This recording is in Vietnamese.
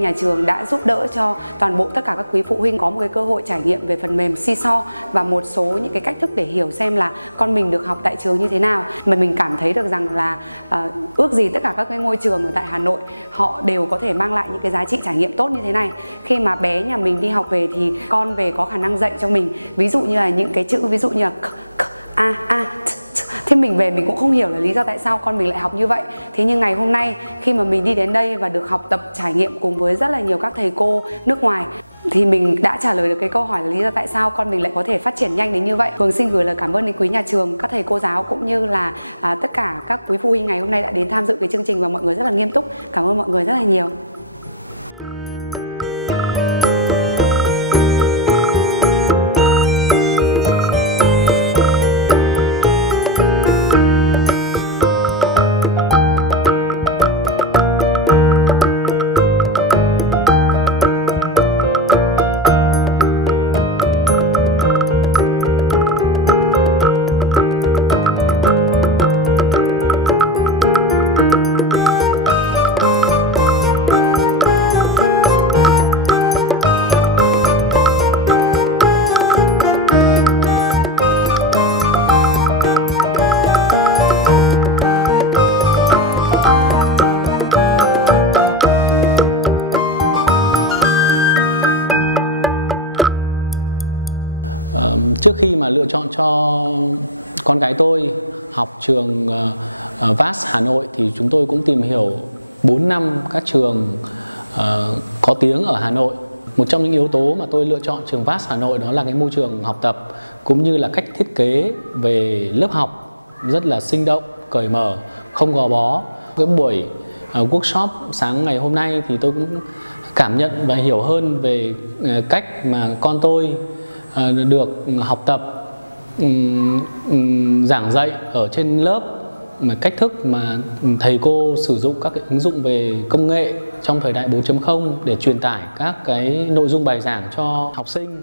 Nhà trường đã giúp đỡ cho toàn bộ tất cả các quý phụ huynh có một cái cơ hội trải nghiệm về phần mềm Seesaw và một số những cái cách thức để hiểu xem là con mình được học tại trường như thế nào. Mà mình cảm thấy được rằng là ước gì tất cả các cái ngôi trường ở tại Hà Nội họ đều có thể mang lại những cái giá trị trải nghiệm tốt như thế này. Khi mà bé nhà mình đi học về thì con về có khả năng dạy cho mình, ví dụ như là những cái chữ ví dụ như là thế mình về mình cũng không hiểu là lý do tại sao con mình lại học như vậy. Thế nhưng ngày hôm nay khi mà mình đi đến đây và được học tập trải nghiệm cùng với rất là nhiều các thầy cô nước ngoài thì mình đã trả lời được cái câu hỏi là lý do tại sao con mình lại có thể phát triển nhanh đến như vậy. Phương xin gửi lời cảm ơn đến quý nhà trường, các thầy cô giáo cũng như là tất cả các quý phụ huynh ngày hôm nay đã đến tham dự cái chương trình và mọi người rất là nghiêm túc. Cảm ơn mọi người rất là nhiều. Trước khi mà lựa chọn cho con gái tôi học trường VAS Hà Nội thì chúng tôi cũng tìm hiểu 4 năm các trường có tiếng ở Hà Nội. Một trong những yếu tố mà tôi lựa chọn trường VAS Hà Nội đó là cái môi trường học tập cũng như là cách thiết kế về lớp học rất là sinh động, cởi mở, không gò bó. Cái buổi workshop sáng ngày hôm nay thì tôi cũng cảm nhận và hiểu hơn về cách mà con tôi được học tập, giảng dạy ở trên lớp, mà cách thức mà thầy cô sử dụng các cái ứng dụng về công nghệ trong thời đại 4.0 để truyền tải các cái nội dung bài giảng cho học sinh.